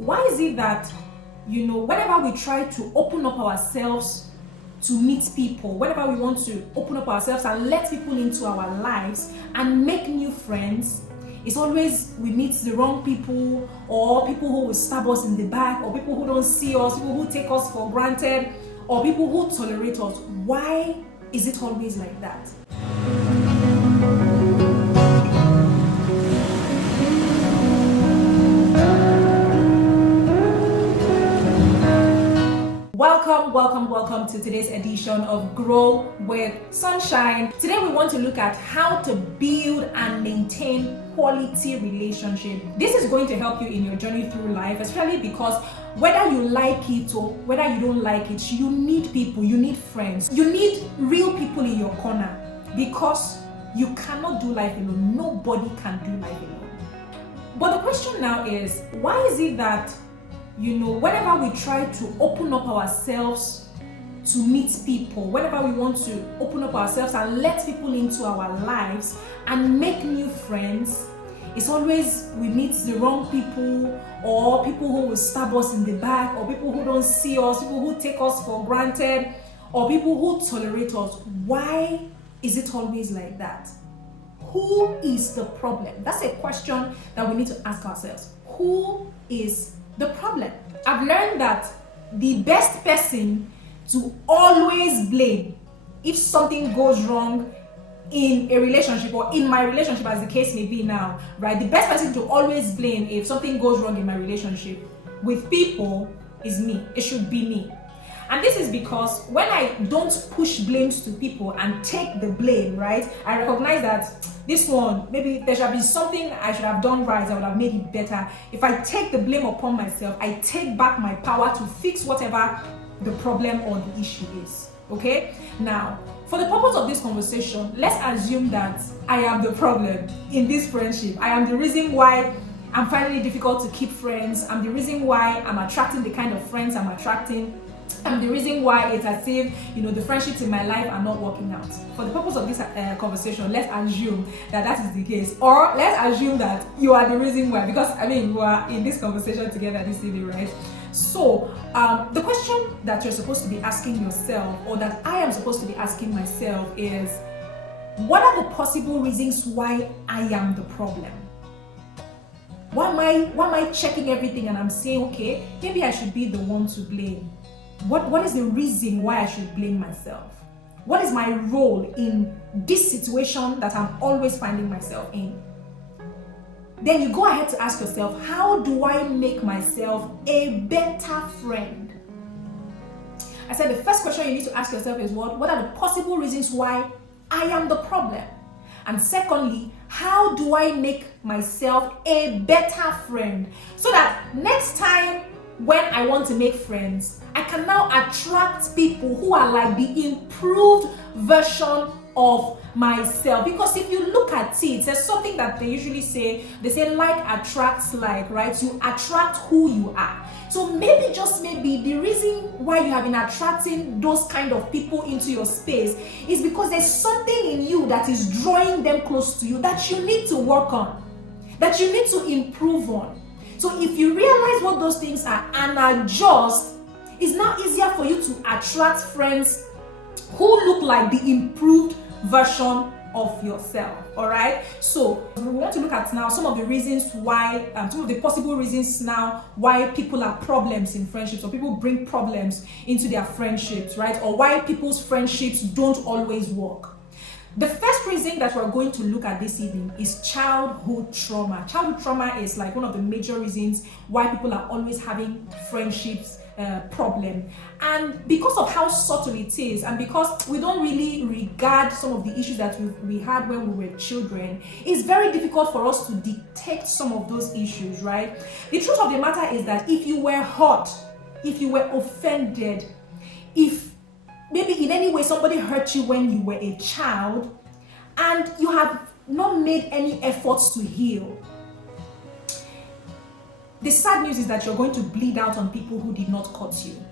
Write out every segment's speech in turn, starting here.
Why is it that, whenever we try to open up ourselves to meet people, whenever we want to open up ourselves and let people into our lives and make new friends, it's always we meet the wrong people, or people who will stab us in the back, or people who don't see us, people who take us for granted, or people who tolerate us. Why is it always like that? Welcome to today's edition of Grow with Sunshine. Today we want to look at how to build and maintain quality relationship. This is going to help you in your journey through life, especially because whether you like it or whether you don't like it, you need people, you need friends, you need real people in your corner, because you cannot do life alone. Nobody can do life alone. But the question now is, why is it that whenever we try to open up ourselves to meet people, whenever we want to open up ourselves and let people into our lives and make new friends, it's always we meet the wrong people, or people who will stab us in the back, or people who don't see us, people who take us for granted, or people who tolerate us. Why is it always like that? Who is the problem? That's a question that we need to ask ourselves. Who is the problem? I've learned that the best person to always blame if something goes wrong in a relationship, or in my relationship as the case may be now, right? The best person to always blame if something goes wrong in my relationship with people is me. It should be me. And this is because when I don't push blames to people and take the blame, right, I recognize that this one, maybe there should have been something I should have done right, I would have made it better. If I take the blame upon myself, I take back my power to fix whatever the problem or the issue is. Okay? Now, for the purpose of this conversation, let's assume that I am the problem in this friendship. I am the reason why I'm finding it difficult to keep friends. I'm the reason why I'm attracting the kind of friends I'm attracting. I'm the reason why it's as if the friendships in my life are not working out. For the purpose of this conversation, let's assume that is the case, or let's assume that you are the reason why, because we are in this conversation together this evening, right? So the question that you're supposed to be asking yourself, or that I am supposed to be asking myself, is what are the possible reasons why I am the problem? Why am I checking everything and I'm saying, okay, maybe I should be the one to blame? What is the reason why I should blame myself? What is my role in this situation that I'm always finding myself in? Then you go ahead to ask yourself, how do I make myself a better friend? I said the first question you need to ask yourself is what are the possible reasons why I am the problem? And secondly, how do I make myself a better friend, so that next time when I want to make friends, I can now attract people who are like the improved version of myself? Because if you look at it, there's something that they usually say. They say like attracts like, right? You attract who you are. So maybe, just maybe, the reason why you have been attracting those kind of people into your space is because there's something in you that is drawing them close to you that you need to work on, that you need to improve on. So if you realize what those things are and adjust, it's now easier for you to attract friends who look like the improved version of yourself. All right. So we want to look at now some of the reasons why, some of the possible reasons now why people are problems in friendships, or people bring problems into their friendships, right? Or why people's friendships don't always work. The first reason that we're going to look at this evening is childhood trauma. Childhood trauma is like one of the major reasons why people are always having friendships problem. And because of how subtle it is, and because we don't really regard some of the issues that we had when we were children, it's very difficult for us to detect some of those issues, right? The truth of the matter is that if you were hurt, if you were offended, if maybe in any way somebody hurt you when you were a child and you have not made any efforts to heal, the sad news is that you're going to bleed out on people who did not cut you.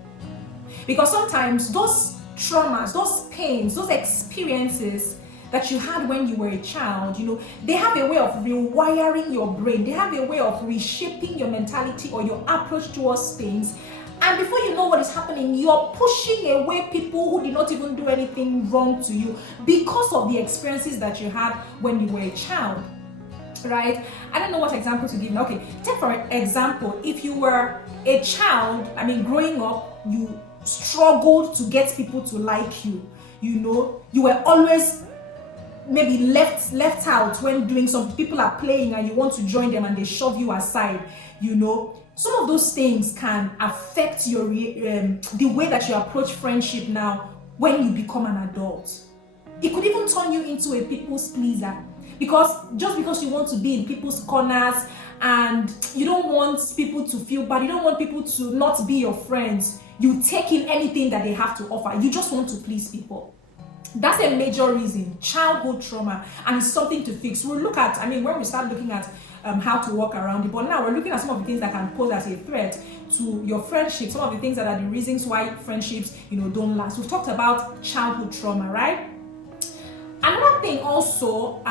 Because sometimes those traumas, those pains, those experiences that you had when you were a child, they have a way of rewiring your brain. They have a way of reshaping your mentality or your approach towards things. And before you know what is happening, you're pushing away people who did not even do anything wrong to you because of the experiences that you had when you were a child, right? I don't know what example to give. Okay, take for example, if you were a child, growing up, you struggled to get people to like you. You were always maybe left out when doing something. People are playing and you want to join them and they shove you aside. Some of those things can affect your the way that you approach friendship now when you become an adult. It could even turn you into a people's pleaser, because just because you want to be in people's corners and you don't want people to feel bad, you don't want people to not be your friends, you take in anything that they have to offer. You just want to please people. That's a major reason, childhood trauma, and it's something to fix. We'll look at, when we start looking at how to work around it, but now we're looking at some of the things that can pose as a threat to your friendship, some of the things that are the reasons why friendships, don't last. We've talked about childhood trauma, right? Another thing also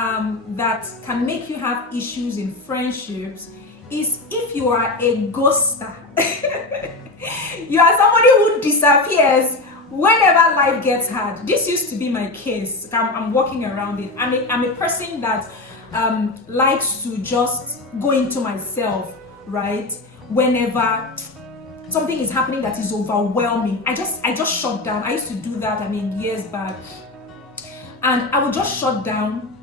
that can make you have issues in friendships is if you are a ghoster. You are somebody who disappears whenever life gets hard. This used to be my case. I'm walking around it. I'm a person that likes to just go into myself, right? Whenever something is happening that is overwhelming, I just shut down. I used to do that, years back. And I would just shut down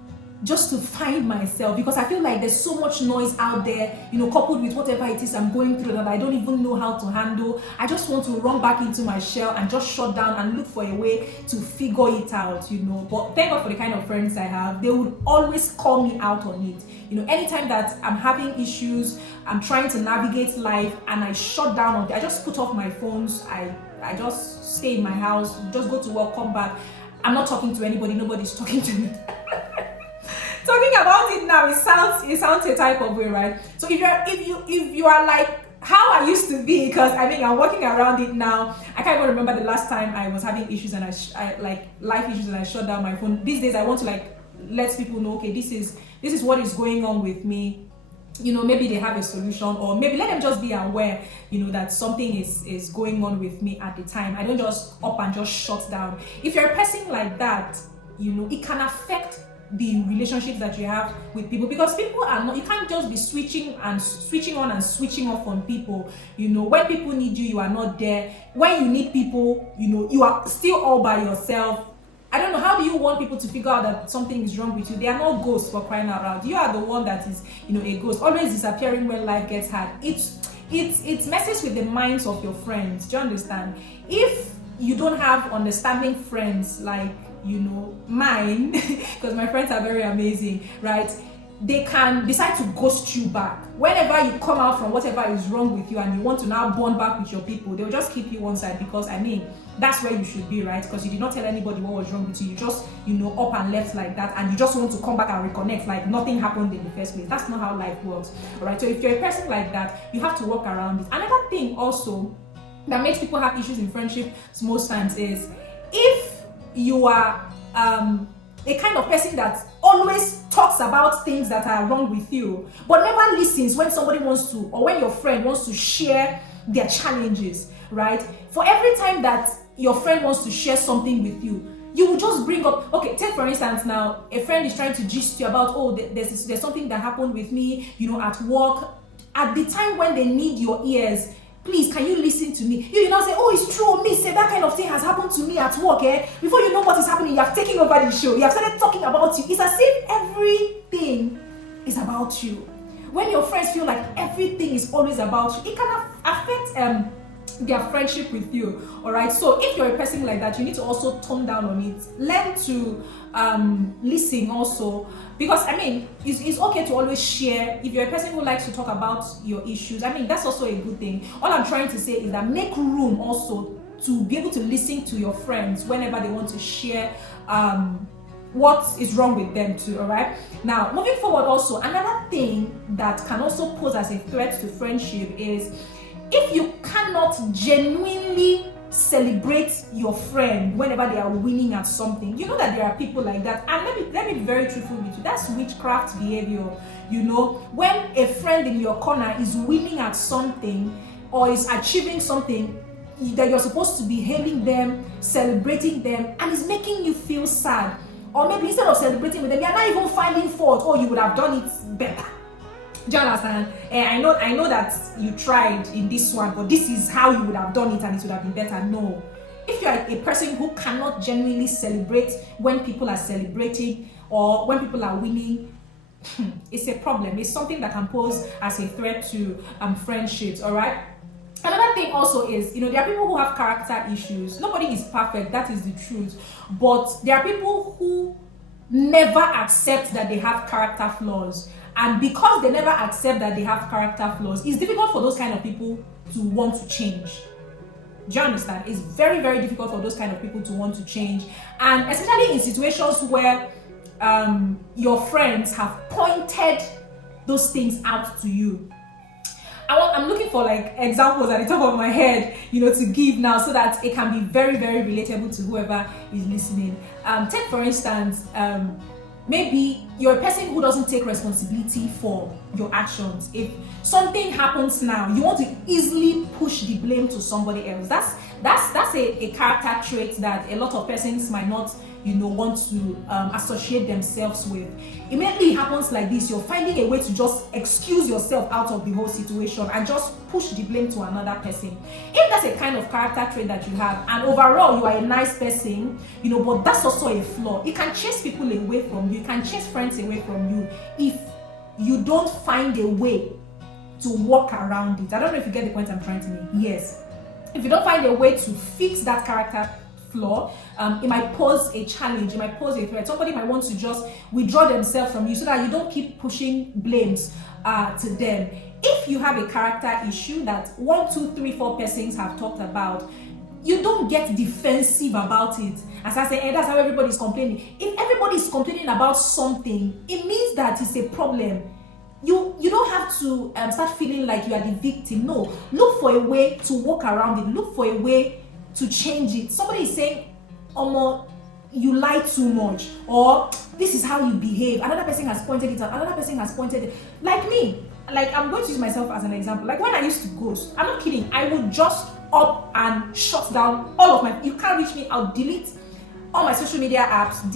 just to find myself, because I feel like there's so much noise out there, coupled with whatever it is I'm going through that I don't even know how to handle. I just want to run back into my shell and just shut down and look for a way to figure it out, But thank God for the kind of friends I have. They would always call me out on it. Anytime that I'm having issues, I'm trying to navigate life and I shut down I just put off my phones, I just stay in my house, just go to work, come back. I'm not talking to anybody, nobody's talking to me. Talking about it now, it sounds a type of way, right? So if you are like how I used to be, because I'm working around it now. I can't even remember the last time I was having issues and I like life issues and I shut down my phone. These days I want to let people know, okay, this is what is going on with me. Maybe they have a solution, or maybe let them just be aware, that something is going on with me at the time. I don't just up and just shut down. If you're a person like that, it can affect the relationships that you have with people, because people are not, you can't just be switching on and switching off on people. When people need you, you are not there. When you need people, you are still all by yourself. I don't know, how do you want people to figure out that something is wrong with you? They are not ghosts, for crying out loud. You are the one that is, a ghost, always disappearing when life gets hard. It messes with the minds of your friends. Do you understand? If you don't have understanding friends like mine, because my friends are very amazing, right? They can decide to ghost you back. Whenever you come out from whatever is wrong with you and you want to now bond back with your people, they'll just keep you one side, because that's where you should be, right? Because you did not tell anybody what was wrong with you. You just, up and left like that, and you just want to come back and reconnect like nothing happened in the first place. That's not how life works, all right? So if you're a person like that, you have to work around it. Another thing also that makes people have issues in friendship most times is if you are a kind of person that always talks about things that are wrong with you, but never listens when somebody wants to, or when your friend wants to share their challenges, right? For every time that your friend wants to share something with you, you will just bring up, okay, take for instance now, a friend is trying to gist you about, oh, there's something that happened with me, at work. At the time when they need your ears, please, can you listen to me? You now say, oh, it's true, me, say that kind of thing has happened to me at work, eh? Before you know what is happening, you have taken over the show. You have started talking about you. It's as if everything is about you. When your friends feel like everything is always about you, it can affect their friendship with you, all right? So if you're a person like that, you need to also tone down on it. Learn to listen also, because it's okay to always share. If you're a person who likes to talk about your issues, that's also a good thing. All I'm trying to say is that make room also to be able to listen to your friends whenever they want to share what is wrong with them too, all right? Now, moving forward also, another thing that can also pose as a threat to friendship is if you cannot genuinely celebrate your friend whenever they are winning at something. You know that there are people like that. And let me be very truthful with you. That's witchcraft behavior. You know, when a friend in your corner is winning at something or is achieving something that you're supposed to be hailing them, celebrating them, and it's making you feel sad. Or maybe instead of celebrating with them, you're not even finding fault. Oh, you would have done it better. Do you understand? I know that you tried in this one, but this is how you would have done it and it would have been better. No. If you are a person who cannot genuinely celebrate when people are celebrating or when people are winning, it's a problem. It's something that can pose as a threat to friendships, all right? Another thing also is, there are people who have character issues. Nobody is perfect, that is the truth. But there are people who never accept that they have character flaws. And because they never accept that they have character flaws, it's difficult for those kind of people to want to change. Do you understand? It's very, very difficult for those kind of people to want to change. And especially in situations where your friends have pointed those things out to you. I'm looking for like examples at the top of my head, to give now so that it can be very, very relatable to whoever is listening. Take for instance, maybe you're a person who doesn't take responsibility for your actions. If something happens now, you want to easily push the blame to somebody else. That's a character trait that a lot of persons might not want to associate themselves with. Immediately it happens like this, you're finding a way to just excuse yourself out of the whole situation and just push the blame to another person. If that's a kind of character trait that you have, and overall you are a nice person, but that's also a flaw, it can chase people away from you, it can chase friends away from you if you don't find a way to walk around it. I don't know if you get the point I'm trying to make. Yes. If you don't find a way to fix that character flaw, it might pose a challenge, it might pose a threat. Somebody might want to just withdraw themselves from you so that you don't keep pushing blames to them. If you have a character issue that 1, 2, 3, 4 persons have talked about, you don't get defensive about it. As I say, that's how everybody's complaining. If everybody's complaining about something, it means that it's a problem. You don't have to start feeling like you are the victim. No, look for a way to walk around it. Look for a way to change it. Somebody is saying, Omo, you lie too much, or this is how you behave. Another person has pointed it out. Another person has pointed it. Like me, I'm going to use myself as an example. Like when I used to ghost, I'm not kidding. I would just up and shut down all of my. You can't reach me. I'll delete all my social media apps.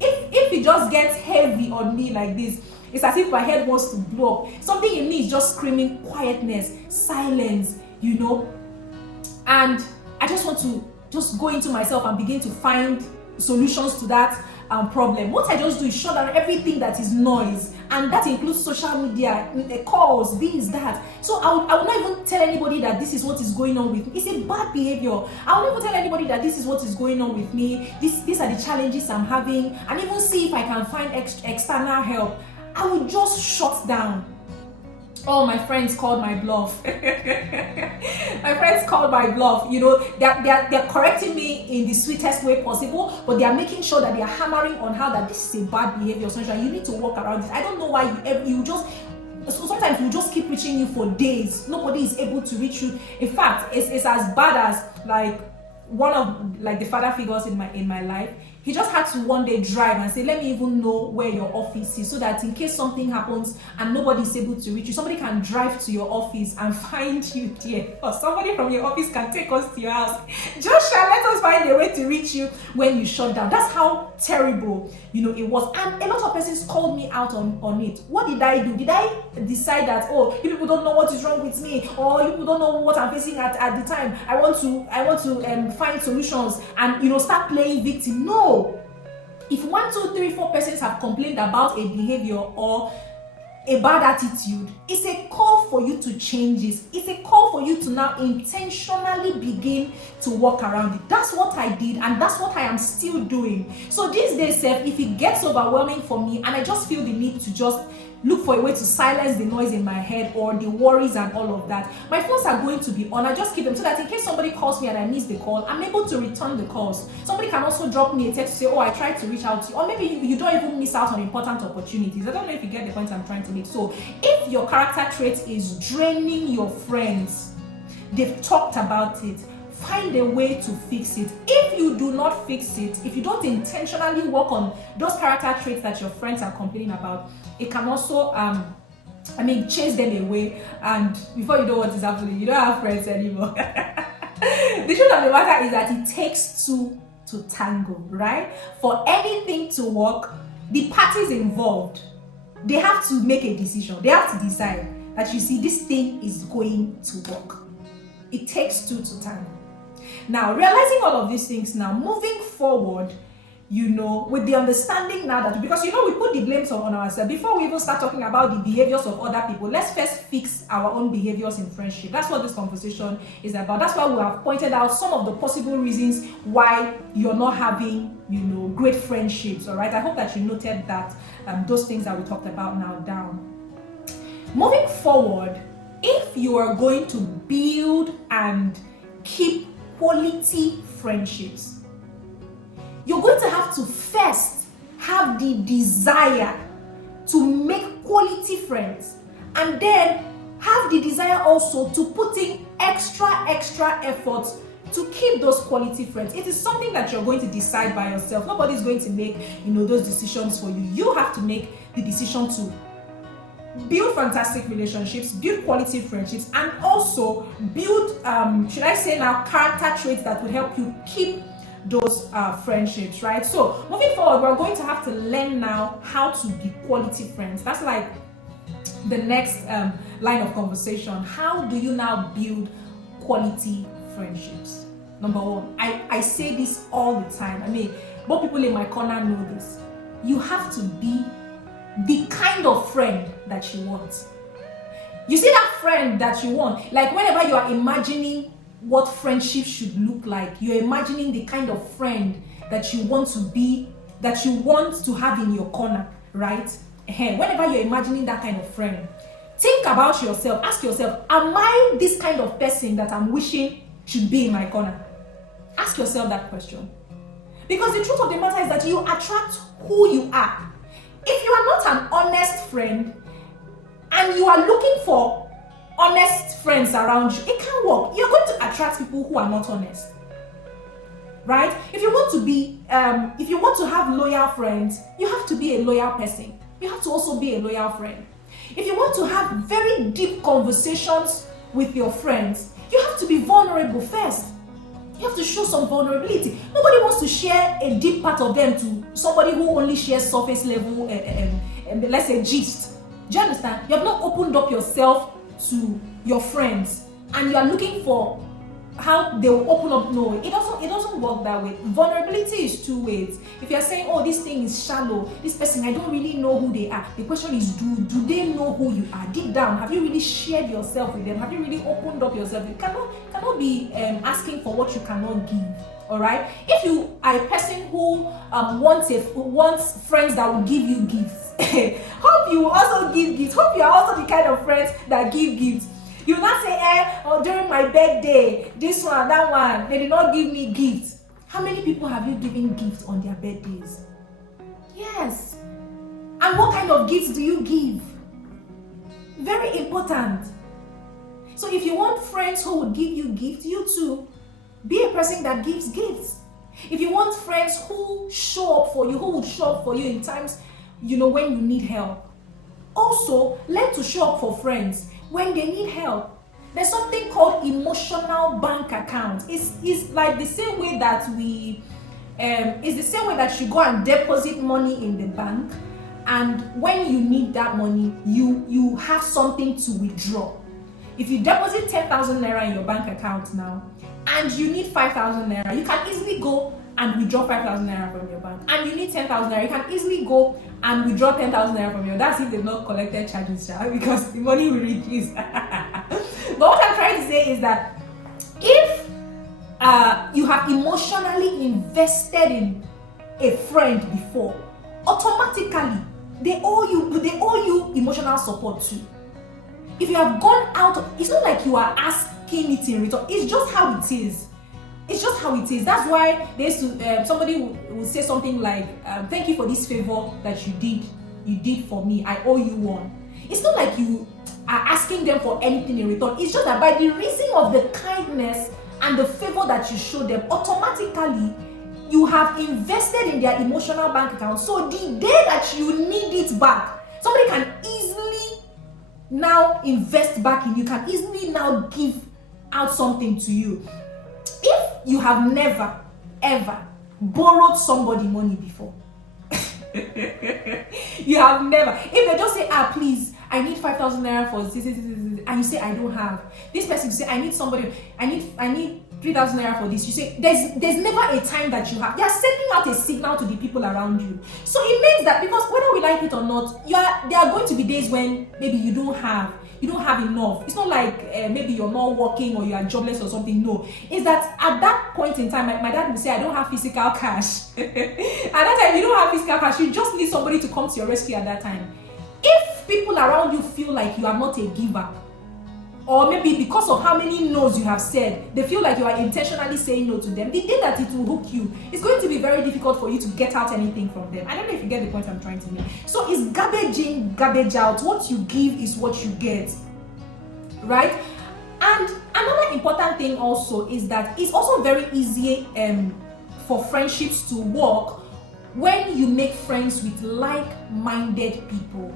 If it just gets heavy on me like this, it's as if my head wants to blow up. Something in me is just screaming quietness, silence, and I just want to just go into myself and begin to find solutions to that problem. What I just do is shut down everything that is noise, and that includes social media, calls, this, that. So I will not even tell anybody that this is what is going on with me. It's a bad behavior. I will not even tell anybody that this is what is going on with me. These are the challenges I'm having, and even see if I can find external help. I will just shut down. Oh, my friends called my bluff. My friends called my bluff. They're correcting me in the sweetest way possible, but they are making sure that they are hammering on how that this is a bad behavior. So you need to work around this. I don't know why you just. So sometimes we just keep reaching you for days. Nobody is able to reach you. In fact, it's as bad as one of the father figures in my life. He just had to one day drive and say, let me even know where your office is, so that in case something happens and nobody is able to reach you, somebody can drive to your office and find you there, or somebody from your office can take us to your house. Joshua, let us find a way to reach you when you shut down. That's how terrible it was. And a lot of persons called me out on it. What did I do? Did I decide that, you people don't know what is wrong with me, or you people don't know what I'm facing at the time? I want to find solutions and start playing victim. No. If 1, 2, 3, 4 persons have complained about a behavior or a bad attitude, it's a call for you to change this. It's a call for you to now intentionally begin to work around it. That's what I did, and that's what I am still doing. So these days, if it gets overwhelming for me and I just feel the need to just look for a way to silence the noise in my head or the worries and all of that, my phones are going to be on. I just keep them so that in case somebody calls me and I miss the call, I'm able to return the calls. Somebody can also drop me a text to say, I tried to reach out to you, or maybe you don't even miss out on important opportunities. I don't know if you get the point I'm trying to make. So if your character trait is draining your friends, they've talked about it, find a way to fix it. If you do not fix it, if you don't intentionally work on those character traits that your friends are complaining about, it can also chase them away, and before you know what is happening, you don't have friends anymore. The truth of the matter is that it takes two to tango, right? For anything to work, the parties involved, they have to make a decision. They have to decide that, you see, this thing is going to work. It takes two to tango. Now, realizing all of these things now, moving forward, with the understanding now that, because we put the blame on ourselves. Before we even start talking about the behaviors of other people, let's first fix our own behaviors in friendship. That's what this conversation is about. That's why we have pointed out some of the possible reasons why you're not having, great friendships. All right. I hope that you noted that those things that we talked about now down. Moving forward, if you are going to build and keep quality friendships, you're going to have to first have the desire to make quality friends, and then have the desire also to put in extra efforts to keep those quality friends. It is something that you're going to decide by yourself. Nobody's going to make, those decisions for you. You have to make the decision to build fantastic relationships, build quality friendships, and also build, character traits that will help you keep those friendships, right? So moving forward, we're going to have to learn now how to be quality friends. That's like the next line of conversation. How do you now build quality friendships? Number one, I say this all the time. Both people in my corner know this. You have to be the kind of friend that you want. You see that friend that you want, like whenever you are imagining what friendship should look like, you're imagining the kind of friend that you want to be, that you want to have in your corner, right? Whenever you're imagining that kind of friend, think about yourself. Ask yourself, am I this kind of person that I'm wishing should be in my corner? Ask yourself that question. Because the truth of the matter is that you attract who you are. If you are not an honest friend and you are looking for honest friends around you, it can't work. You're going to attract people who are not honest, right? If you want to be, if you want to have loyal friends, you have to be a loyal person. You have to also be a loyal friend. If you want to have very deep conversations with your friends, you have to be vulnerable first. You have to show some vulnerability. Nobody wants to share a deep part of them to somebody who only shares surface level, let's say, gist. Do you understand? You have not opened up yourself to your friends, and you are looking for how they will open up. No, it doesn't work that way. Vulnerability is two ways. If you're saying, oh, this thing is shallow, this person, I don't really know who they are, the question is, do they know who you are? Deep down, have you really shared yourself with them? Have you really opened up yourself? You cannot be asking for what you cannot give. All right. If you are a person who wants friends that will give you gifts, hope you will also give gifts. Hope you are also the kind of friends that give gifts. You will not say, during my birthday, this one, that one, they did not give me gifts. How many people have you given gifts on their birthdays? Yes. And what kind of gifts do you give? Very important. So if you want friends who would give you gifts, you too, be a person that gives gifts. If you want friends who show up for you, who would show up for you in times, when you need help. Also, learn to show up for friends when they need help. There's something called emotional bank account. It's like the same way that it's the same way that you go and deposit money in the bank, and when you need that money, you have something to withdraw. If you deposit 10,000 naira in your bank account now, and you need 5,000 naira, you can easily go and withdraw 5,000 naira from your bank. And you need 10,000 naira, you can easily go and withdraw 10,000 naira from your. That's if they've not collected charges, because the money will reduce. But what I'm trying to say is that if you have emotionally invested in a friend before, automatically they owe you emotional support too. If you have gone out, it's not like you are asking it in return. It's just how it is. It's just how it is. That's why there's somebody will say something like, "Thank you for this favor that you did for me. I owe you one." It's not like you are asking them for anything in return. It's just that by the reason of the kindness and the favor that you show them, automatically you have invested in their emotional bank account. So the day that you need it back, somebody can easily now invest back in you, can easily now give out something to you. If you have never ever borrowed somebody money before, you have never, if they just say, please, I need 5,000 naira for this, and you say, I don't have. This person say, I need 3,000 naira for this. You say, there's never a time that you have. They are sending out a signal to the people around you. So it means that, because whether we like it or not, there are going to be days when maybe you don't have enough. It's not like maybe you're not working or you are jobless or something. No, it's that at that point in time, my dad would say, I don't have physical cash. At that time, you don't have physical cash. You just need somebody to come to your rescue at that time. If people around you feel like you are not a giver, or maybe because of how many no's you have said, they feel like you are intentionally saying no to them, the day that it will hook you, it's going to be very difficult for you to get out anything from them. I don't know if you get the point I'm trying to make. So it's garbage in, garbage out. What you give is what you get, right? And another important thing also is that it's also very easy for friendships to work when you make friends with like-minded people.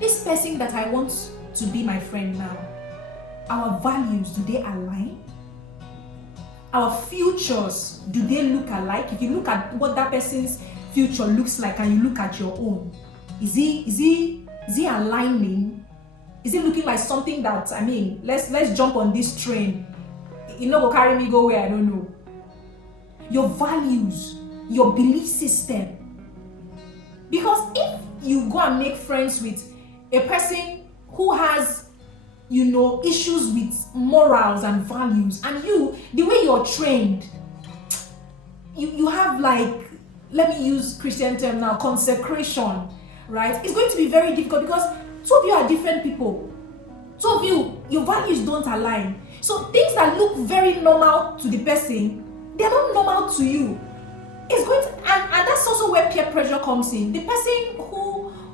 This person that I want to be my friend now, our values, do they align? Our futures, do they look alike? If you look at what that person's future looks like and you look at your own, is he aligning? Is it looking like something that, let's jump on this train, go carry me go where I don't know? Your values, your belief system. Because if you go and make friends with a person who has, issues with morals and values, and the way you're trained, you have, like, let me use Christian term now, consecration, right? It's going to be very difficult because two of you are different people. Two of you, your values don't align. So things that look very normal to the person, they're not normal to you. It's going to, and that's also where peer pressure comes in. The person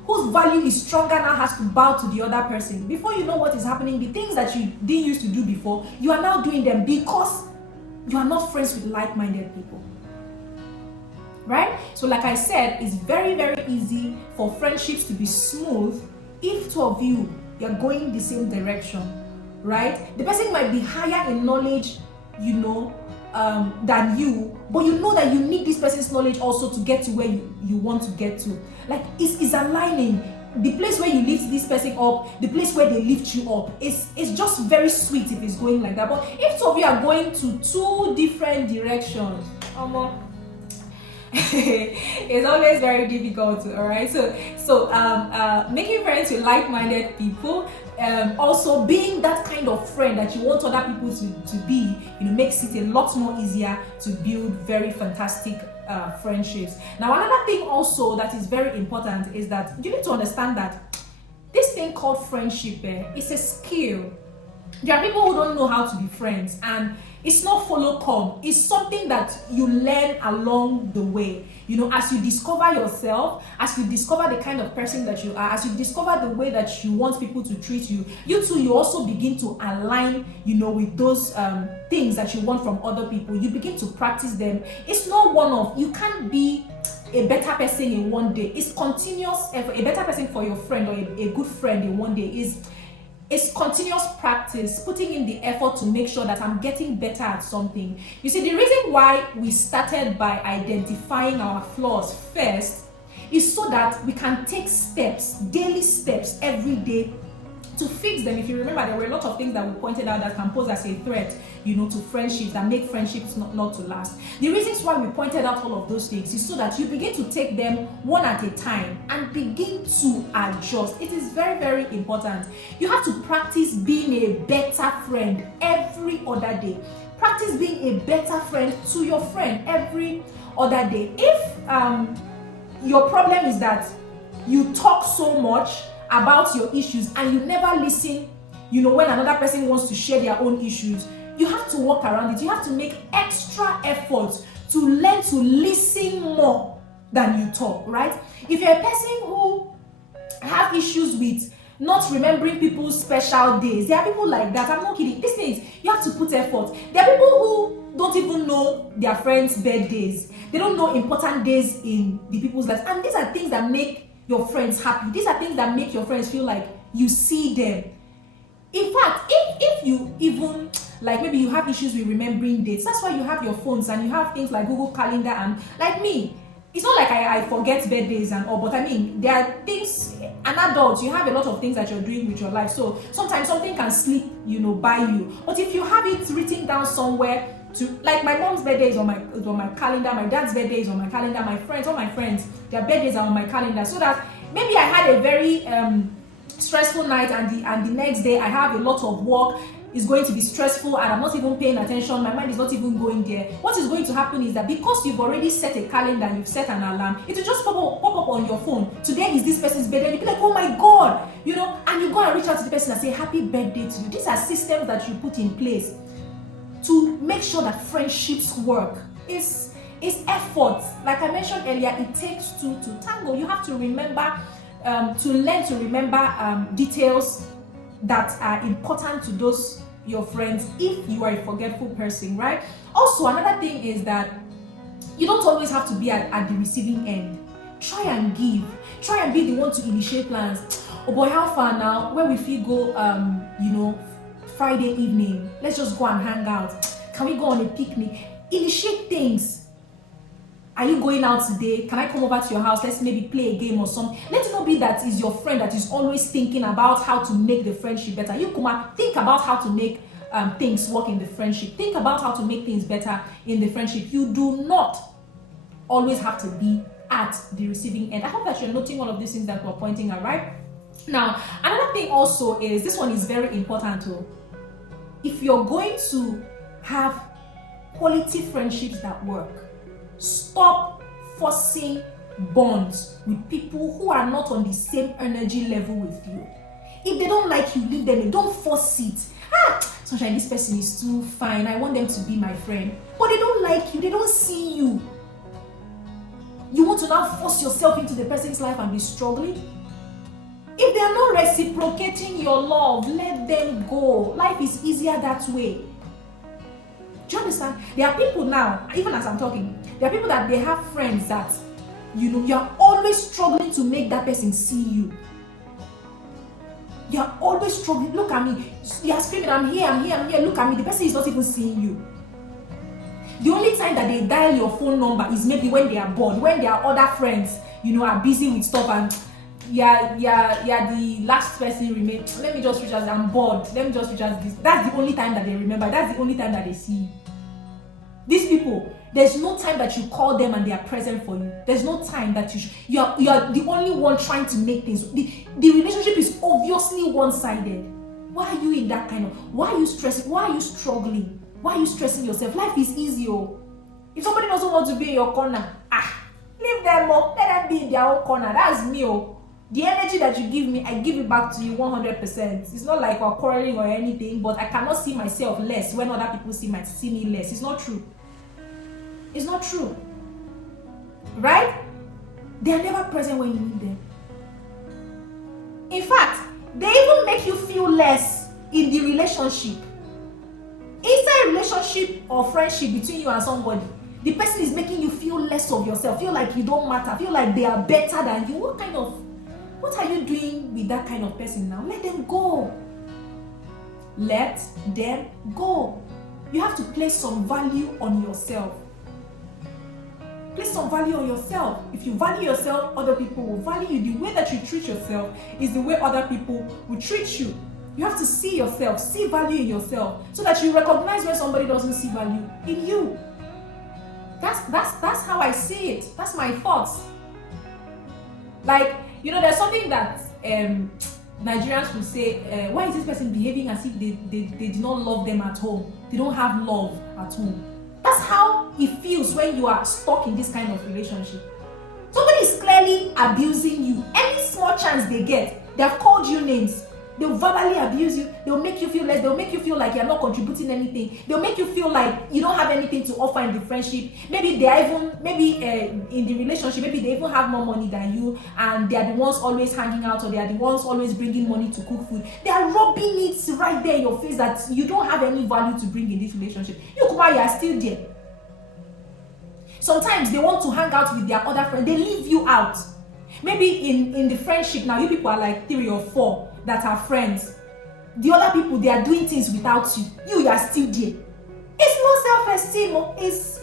whose value is stronger now has to bow to the other person. Before you know what is happening, the things that you didn't used to do before, you are now doing them because you are not friends with like-minded people. Right? So like I said, it's very, very easy for friendships to be smooth if two of you are going the same direction. Right? The person might be higher in knowledge, than you, but you know that you need this person's knowledge also to get to where you want to get to. Like, it's aligning. The place where you lift this person up, the place where they lift you up, it's just very sweet if it's going like that. But if two of you are going to two different directions, it's always very difficult. All right, so making friends with like-minded people, also being that kind of friend that you want other people to be, makes it a lot more easier to build very fantastic friendships. Now, another thing also that is very important is that you need to understand that this thing called friendship is a skill. There are people who don't know how to be friends, and it's not follow come. It's something that you learn along the way. As you discover yourself, as you discover the kind of person that you are, as you discover the way that you want people to treat you, you also begin to align, with those things that you want from other people. You begin to practice them. It's not one-off. You can't be a better person in one day. It's continuous effort. A better person for your friend or a good friend in one day is continuous practice, putting in the effort to make sure that I'm getting better at something. You see, the reason why we started by identifying our flaws first is so that we can take steps, daily steps, every day to fix them. If you remember, there were a lot of things that we pointed out that can pose as a threat, to friendships, that make friendships not to last. The reasons why we pointed out all of those things is so that you begin to take them one at a time and begin to adjust. It is very, very important. You have to practice being a better friend every other day. Practice being a better friend to your friend every other day. If your problem is that you talk so much about your issues and you never listen, when another person wants to share their own issues, you have to work around it. You have to make extra efforts to learn to listen more than you talk, right? If you're a person who have issues with not remembering people's special days. There are people like that. I'm not kidding. These things, you have to put effort. There are people who don't even know their friends' birthdays. They don't know important days in the people's lives. And these are things that make your friends happy. These are things that make your friends feel like you see them. In fact, if you even, like, maybe you have issues with remembering dates, that's why you have your phones and you have things like Google Calendar. And like me, it's not like I forget birthdays and all, but I mean, there are things, an adult, you have a lot of things that you're doing with your life. So sometimes something can slip, by you. But if you have it written down somewhere, to, like, my mom's birthday is on my calendar, my dad's birthday is on my calendar, all my friends, their birthdays are on my calendar, so that maybe I had a very stressful night and the next day I have a lot of work, is going to be stressful and I'm not even paying attention, my mind is not even going there. What is going to happen is that because you've already set a calendar, you've set an alarm, it will just pop up on your phone. Today is this person's birthday, you'll be like, oh my god, and you go and reach out to the person and say happy birthday to you. These are systems that you put in place to make sure that friendships work. It's effort. Like I mentioned earlier, it takes two to tango. You have to remember, to learn to remember details that are important to those your friends if you are a forgetful person, right? Also, another thing is that you don't always have to be at the receiving end. Try and give. Try and be the one to initiate plans. Oh boy, how far now? Where we feel go, Friday evening, let's just go and hang out. Can we go on a picnic? Initiate things. Are you going out today? Can I come over to your house? Let's maybe play a game or something. Let it not be that is your friend that is always thinking about how to make the friendship better. You Kuma, think about how to make things work in the friendship. Think about how to make things better in the friendship. You do not always have to be at the receiving end. I hope that you're noting all of these things that we're pointing out, right? Now, another thing also is, this one is very important too. If you're going to have quality friendships that work, stop forcing bonds with people who are not on the same energy level with you. If they don't like you, leave them. Don't force it. Sunshine, this person is too fine. I want them to be my friend. But they don't like you. They don't see you. You want to now force yourself into the person's life and be struggling? If they are not reciprocating your love, let them go. Life is easier that way. Do you understand? There are people now, even as I'm talking, there are people that they have friends that, you're always struggling to make that person see you. You're always struggling. Look at me. You're screaming, I'm here. Look at me. The person is not even seeing you. The only time that they dial your phone number is maybe when they are bored, when their other friends, are busy with stuff and the last person remain. Let me just reach out. I'm bored. Let me just reach out. That's the only time that they remember. That's the only time that they see you. These people, there's no time that you call them and they are present for you. There's no time that you are the only one trying to make things. The relationship is obviously one-sided. Why are you in that kind of? Why are you stressing? Why are you struggling? Why are you stressing yourself? Life is easy. If somebody doesn't want to be in your corner, leave them up. Let them be in their own corner. That's me. The energy that you give me, I give it back to you 100%. It's not like we're quarreling or anything, but I cannot see myself less when other people see me less. It's not true. It's not true. Right? They are never present when you need them. In fact, they even make you feel less in the relationship. Inside a relationship or friendship between you and somebody, the person is making you feel less of yourself, feel like you don't matter, feel like they are better than you. What are you doing with that kind of person now? Let them go. Let them go. You have to place some value on yourself. Place some value on yourself. If you value yourself, other people will value you. The way that you treat yourself is the way other people will treat you. You have to see yourself, see value in yourself, so that you recognize when somebody doesn't see value in you. That's how I see it. That's my thoughts. Like, there's something that Nigerians will say, why is this person behaving as if they do not love them at home? They don't have love at home. That's how it feels when you are stuck in this kind of relationship. Somebody is clearly abusing you. Any small chance they get, they have called you names. They'll verbally abuse you. They'll make you feel less. They'll make you feel like you're not contributing anything. They'll make you feel like you don't have anything to offer in the friendship. Maybe they are even, in the relationship, maybe they even have more money than you, and they are the ones always hanging out, or they are the ones always bringing money to cook food. They are rubbing it right there in your face that you don't have any value to bring in this relationship. You are still there. Sometimes they want to hang out with their other friends. They leave you out. Maybe in the friendship now, you people are like 3 or 4 that are friends. The other people, they are doing things without you. You are still there. It's no self-esteem.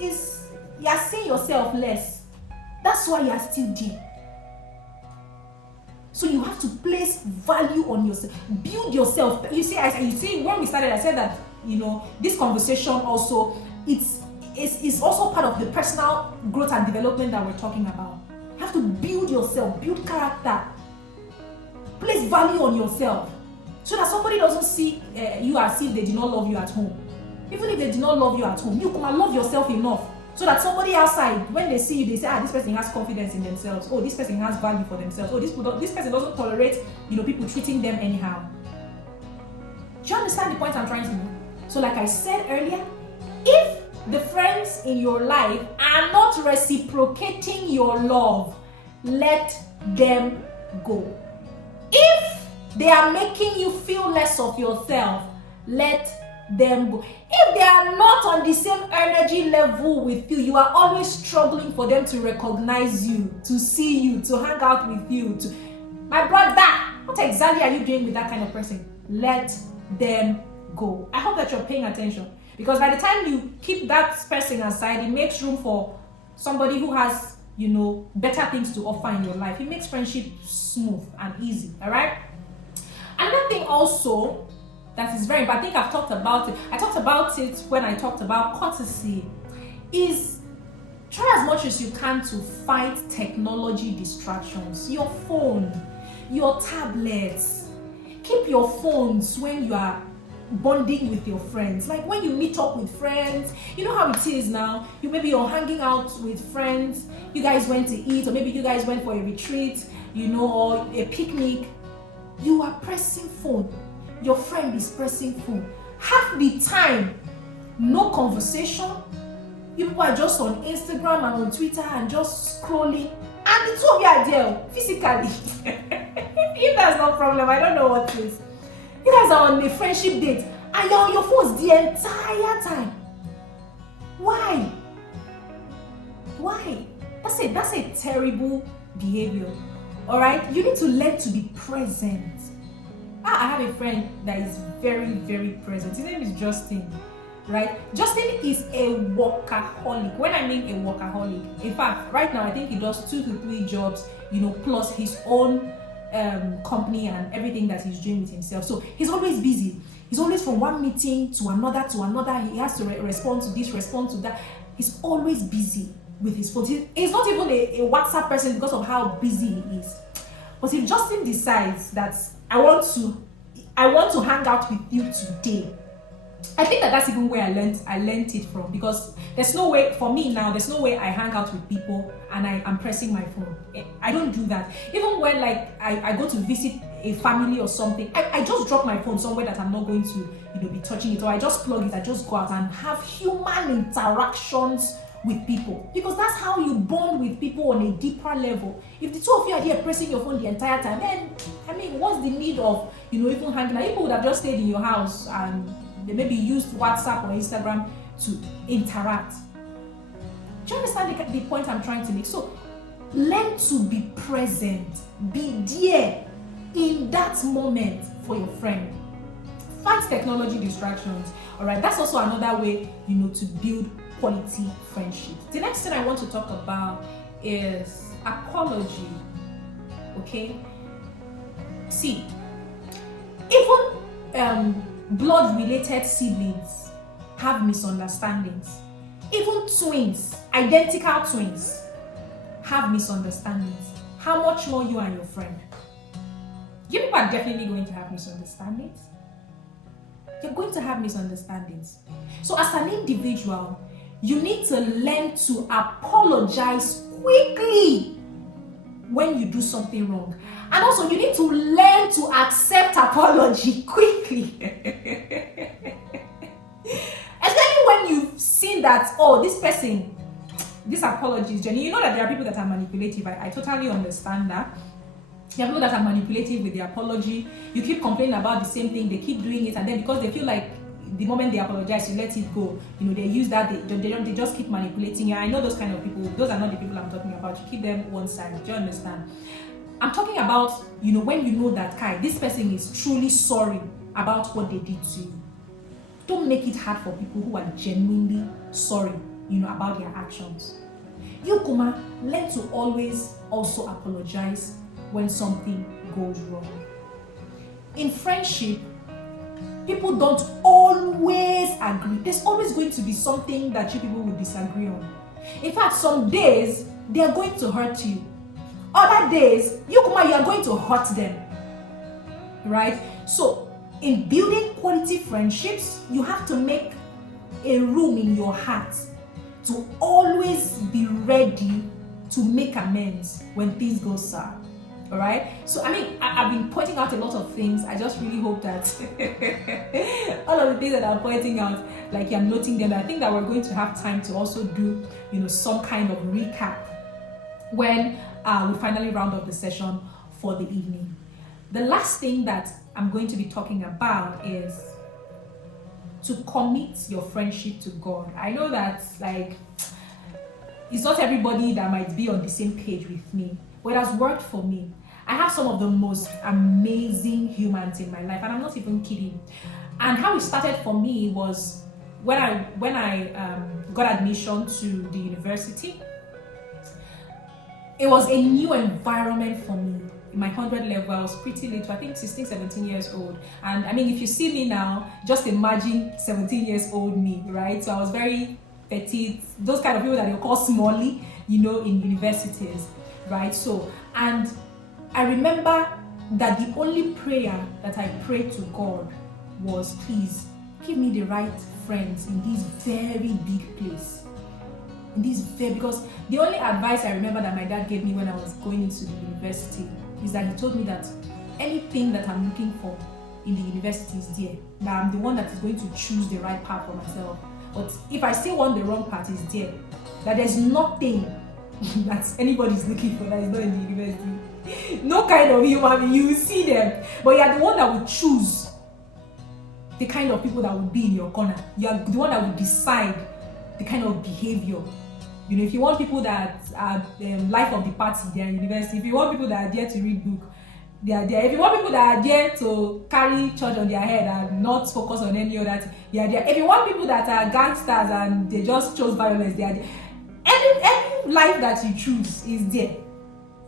It's you are seeing yourself less. That's why you are still there. So you have to place value on yourself. Build yourself. You see, when we started, I said that, this conversation also, it's also part of the personal growth and development that we're talking about. You have to build yourself, build character, place value on yourself, so that somebody doesn't see you as if they did not love you at home. Even if they did not love you at home, you can love yourself enough so that somebody outside, when they see you, they say, this person has confidence in themselves. Oh, this person has value for themselves. Oh, this person doesn't tolerate, people treating them anyhow. Do you understand the point I'm trying to make? So like I said earlier, if the friends in your life are not reciprocating your love, let them go. If they are making you feel less of yourself, let them go. If they are not on the same energy level with you, you are always struggling for them to recognize you, to see you, to hang out with you. My brother, what exactly are you doing with that kind of person? Let them go. I hope that you're paying attention, because by the time you keep that person aside, it makes room for somebody who has, better things to offer in your life. It makes friendship smooth and easy. All right. Another thing also that is very important, I think I've talked about it. I talked about it when I talked about courtesy, is try as much as you can to fight technology distractions. Your phone, your tablets. Keep your phones when you are bonding with your friends. Like when you meet up with friends, you know how it is now. Maybe you're hanging out with friends, you guys went to eat, or maybe you guys went for a retreat, or a picnic. You are pressing phone. Your friend is pressing phone. Half the time, no conversation. You people are just on Instagram and on Twitter and just scrolling. And the two of you are there physically. If that's not a problem, I don't know what is. You guys are on a friendship date and you're on your phones the entire time. Why? That's a terrible behavior. Alright? You need to learn to be present. I have a friend that is very, very present. His name is Justin. Right? Justin is a workaholic. When I mean a workaholic, in fact, right now I think he does 2 to 3 jobs, plus his own company and everything that he's doing with himself. So he's always busy. He's always from one meeting to another. He has to respond to this, respond to that. He's always busy with his phone. He's not even a WhatsApp person because of how busy he is. But if Justin decides that I want to hang out with you today, I think that's even where I learned it from, because there's no way for me now. There's no way I hang out with people and I'm pressing my phone. I don't do that. Even when I go to visit a family or something, I just drop my phone somewhere that I'm not going to be touching it, or I just plug it. I just go out and have human interactions with people, because that's how you bond with people on a deeper level. If the two of you are here pressing your phone the entire time, then what's the need of even hanging out? People would have just stayed in your house and they maybe used WhatsApp or Instagram to interact. Do you understand the point I'm trying to make? So learn to be present, be there in that moment for your friend. Fight technology distractions. All right, that's also another way to build quality friendship. The next thing I want to talk about is apology. Okay, see, even blood-related siblings have misunderstandings. Even twins, identical twins, have misunderstandings. How much more you and your friend? You people are definitely going to have misunderstandings. You're going to have misunderstandings. So as an individual, you need to learn to apologize quickly. when you do something wrong. And also, you need to learn to accept apology quickly. Especially when you've seen that, oh, this person, this apology is genuine. You know that there are people that are manipulative. I totally understand that. There are people that are manipulative with the apology. You keep complaining about the same thing, they keep doing it, and then because they feel like the moment they apologize, you let it go. You know, they use that, they just keep manipulating you. I know those kind of people. Those are not the people I'm talking about. You keep them one side. Do you understand? I'm talking about, you know, when you know that, Kai, this person is truly sorry about what they did to you. Don't make it hard for people who are genuinely sorry, you know, about their actions. You, Kuma, learn to always also apologize when something goes wrong. In friendship, people don't always agree. There's always going to be something that you people will disagree on. In fact, some days, they are going to hurt you. Other days, you are going to hurt them. Right? So, in building quality friendships, you have to make a room in your heart to always be ready to make amends when things go sour. All right, so I mean, I've been pointing out a lot of things. I just really hope that all of the things that I'm pointing out, like you're noting them. I think that we're going to have time to also do, you know, some kind of recap when we finally round up the session for the evening. The last thing that I'm going to be talking about is to commit your friendship to God. I know that, like, it's not everybody that might be on the same page with me, but it has worked for me. I have some of the most amazing humans in my life, and I'm not even kidding. And how it started for me was when I got admission to the university. It was a new environment for me. In my 100 level, I was pretty little, I think 16, 17 years old. And I mean, if you see me now, just imagine 17 years old me, right? So I was very petite, those kind of people that you call smally, you know, in universities, right? So, and I remember that the only prayer that I prayed to God was, please give me the right friends in this very big place. Because the only advice I remember that my dad gave me when I was going into the university is that he told me that anything that I'm looking for in the university is there. That I'm the one that is going to choose the right path for myself. But if I still want the wrong path, it's there. That there's nothing that anybody's looking for that is not in the university. No kind of human being, you will see them, but you are the one that will choose the kind of people that will be in your corner. You are the one that will decide the kind of behavior. You know, if you want people that are life of the party, they are in university. If you want people that are there to read book, they are there. If you want people that are there to carry church on their head and not focus on any other thing, they are there. If you want people that are gangsters and they just chose violence, they are there. Any life that you choose is there,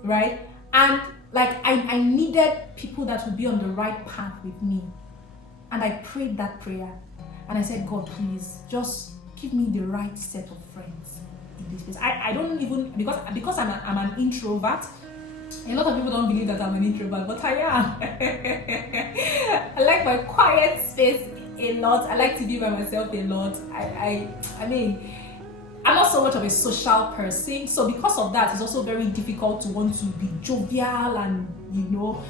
right? And like I needed people that would be on the right path with me. And I prayed that prayer. And I said, God, please, just give me the right set of friends in this place. I don't even, because I'm an introvert. A lot of people don't believe that I'm an introvert, but I am. I like my quiet space a lot. I like to be by myself a lot. I mean, I'm not so much of a social person, so because of that, it's also very difficult to want to be jovial and, you know,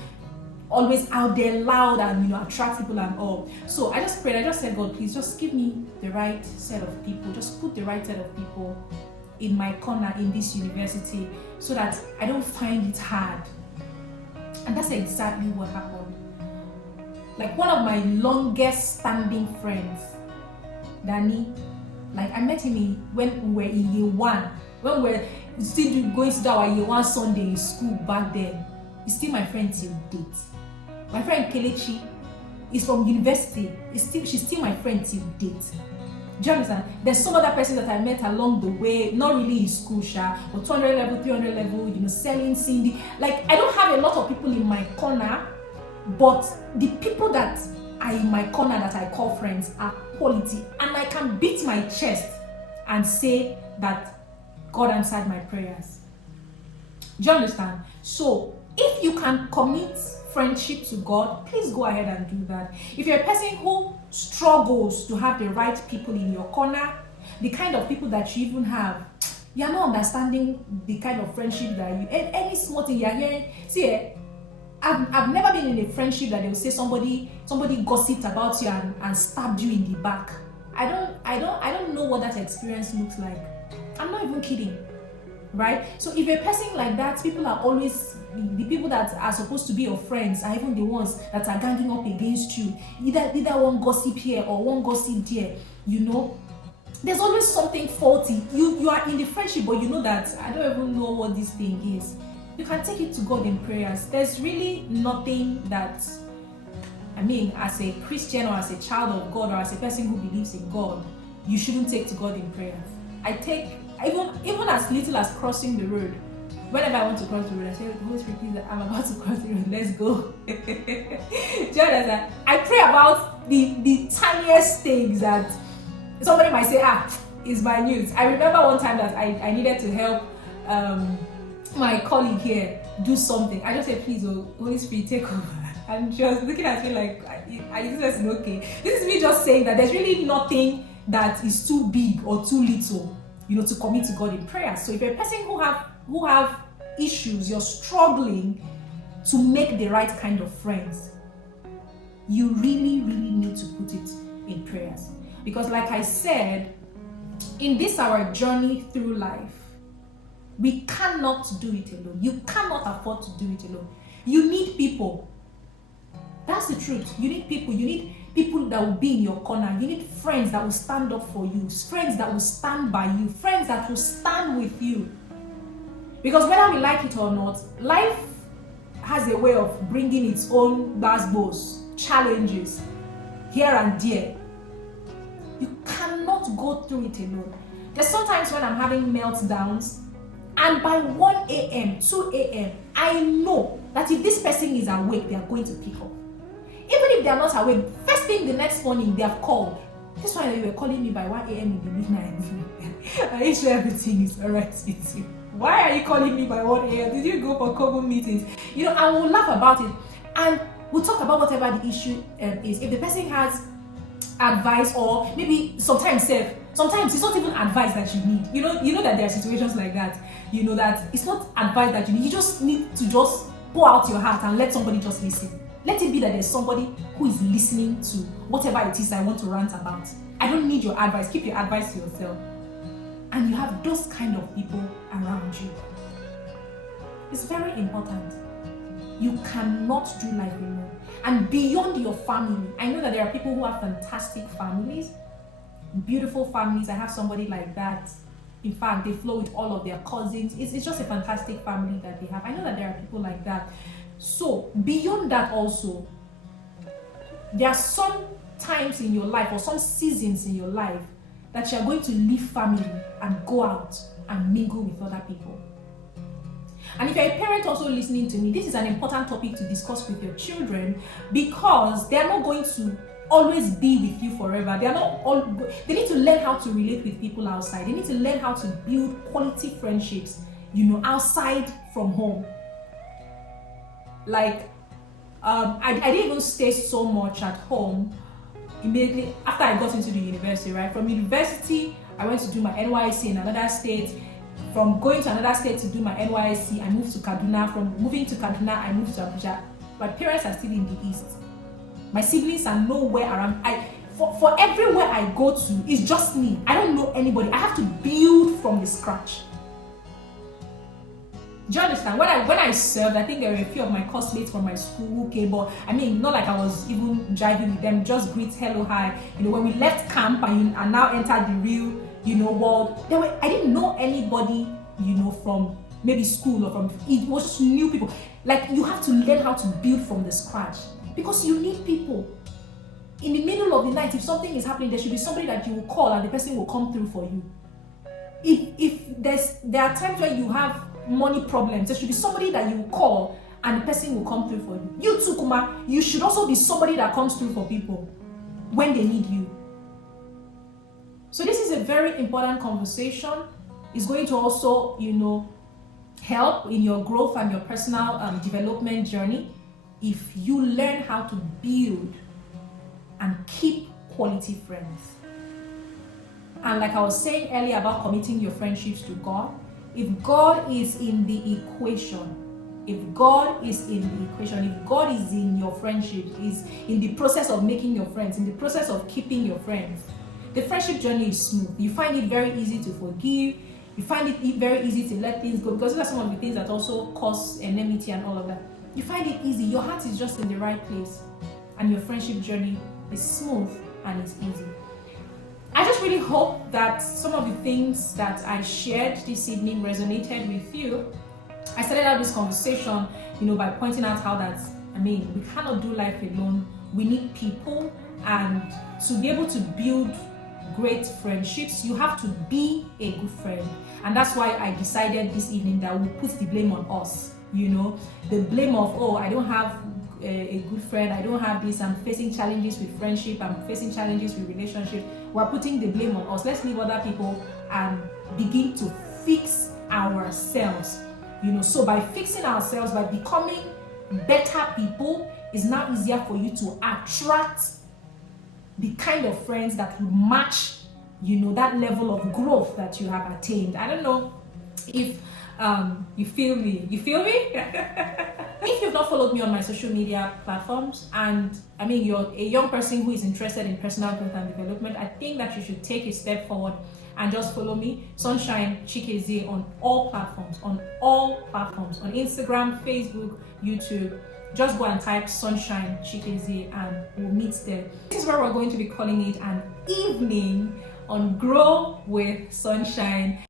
always out there loud and, you know, attract people and all. So I just prayed, I just said, God, please just give me the right set of people, just put the right set of people in my corner in this university so that I don't find it hard. And that's exactly what happened. Like one of my longest standing friends, Danny, like I met him when we were in year one, when we were still going to do our year one Sunday in school back then. He's still my friend till date. My friend Kelechi is from university. She's still my friend till date. Do you understand? There's some other person that I met along the way, not really in school, but 200 level, 300 level, you know, selling Cindy. Like, I don't have a lot of people in my corner, but the people that are in my corner that I call friends are quality. And I can beat my chest and say that God answered my prayers. Do you understand? So, if you can commit friendship to God, please go ahead and do that. If you're a person who struggles to have the right people in your corner, the kind of people that you even have, You're not understanding the kind of friendship that you, any small thing you're hearing. See, I've never been in a friendship that they will say somebody gossiped about you and stabbed you in the back. I don't know what that experience looks like. I'm not even kidding. Right? So if a person like that, people are always, the people that are supposed to be your friends are even the ones that are ganging up against you. Either one gossip here or one gossip there, you know. There's always something faulty. You are in the friendship, but you know that I don't even know what this thing is. You can take it to God in prayers. There's really nothing that, I mean, as a Christian or as a child of God or as a person who believes in God, you shouldn't take to God in prayers. I take, even as little as crossing the road. Whenever I want to cross the road, I say, Holy Spirit, please, I'm about to cross the road, let's go. Do you understand? I pray about the tiniest things that somebody might say, it's minute. I remember one time that I needed to help my colleague here do something. I just said, please, Holy Spirit, take over. And she was looking at me like, are you just okay? This is me just saying that there's really nothing that is too big or too little, you know, to commit to God in prayer. So if you're a person who have issues, you're struggling to make the right kind of friends, you really, really need to put it in prayers. Because like I said, in this our journey through life, we cannot do it alone. You cannot afford to do it alone. You need people. That's the truth. You need people. You need people that will be in your corner. You need friends that will stand up for you. Friends that will stand by you. Friends that will stand with you. Because whether we like it or not, life has a way of bringing its own bass, challenges here and there. You cannot go through it alone. There's sometimes when I'm having meltdowns, and by 1 a.m., 2 a.m., I know that if this person is awake, they are going to pick up. Even if they are not awake, first thing the next morning, they have called. This one, you were calling me by 1 a.m. in the midnight. Are you sure everything is alright with you? Why are you calling me by 1 a.m.? Did you go for couple meetings? You know, I will laugh about it. And we'll talk about whatever the issue is. If the person has advice, or maybe sometimes it's not even advice that you need. You know that there are situations like that. You know that it's not advice that you need. You just need to just pour out your heart and let somebody just listen. Let it be that there's somebody who is listening to whatever it is I want to rant about. I don't need your advice. Keep your advice to yourself. And you have those kind of people around you. It's very important. You cannot do life alone. And beyond your family, I know that there are people who have fantastic families, beautiful families. I have somebody like that. In fact, they flow with all of their cousins. It's just a fantastic family that they have. I know that there are people like that. So beyond that also, there are some times in your life or some seasons in your life that you're going to leave family and go out and mingle with other people. And if you're a parent also listening to me, this is an important topic to discuss with your children, because they're not going to always be with you forever. They need to learn how to relate with people outside. They need to learn how to build quality friendships, outside from home. Like, I didn't even stay so much at home immediately after I got into the university, right? From university, I went to do my NYSC in another state. From going to another state to do my NYSC, I moved to Kaduna. From moving to Kaduna, I moved to Abuja. My parents are still in the East. My siblings are nowhere around. For everywhere I go to, it's just me. I don't know anybody. I have to build from the scratch. Do you understand? When I served, I think there were a few of my classmates from my school who came, but I mean, not like I was even jiving with them, just greet, hello, hi. When we left camp and now entered the real, world, I didn't know anybody, from maybe school or from, it was just new people. Like, you have to learn how to build from the scratch, because you need people. In the middle of the night, if something is happening, there should be somebody that you will call and the person will come through for you. If there are times where you have money problems, there should be somebody that you will call and the person will come through for you. You too, Kuma, you should also be somebody that comes through for people when they need you. So this is a very important conversation. It's going to also, help in your growth and your personal development journey if you learn how to build and keep quality friends. And like I was saying earlier about committing your friendships to God, if God is in the equation, if God is in the equation, if God is in your friendship, is in the process of making your friends, in the process of keeping your friends, the friendship journey is smooth. You find it very easy to forgive. You find it very easy to let things go, because those are some of the things that also cause enmity and all of that. You find it easy. Your heart is just in the right place, and your friendship journey is smooth and it's easy. I just really hope that some of the things that I shared this evening resonated with you. I started out this conversation, by pointing out how that, we cannot do life alone. We need people, and to be able to build great friendships, you have to be a good friend. And that's why I decided this evening that we'll put the blame on us. The blame of, I don't have a good friend, I don't have this, I'm facing challenges with friendship, I'm facing challenges with relationship. We're putting the blame on us. Let's leave other people and begin to fix ourselves. So by fixing ourselves, by becoming better people, it's now easier for you to attract the kind of friends that will match, that level of growth that you have attained. I don't know if you feel me. You feel me? If you've not followed me on my social media platforms, and you're a young person who is interested in personal growth and development, I think that you should take a step forward and just follow me, Sunshine Chikezie, on all platforms, on Instagram, Facebook, YouTube. Just go and type Sunshine Chikezie and we'll meet there. This is where we're going to be calling it an evening on Grow with Sunshine.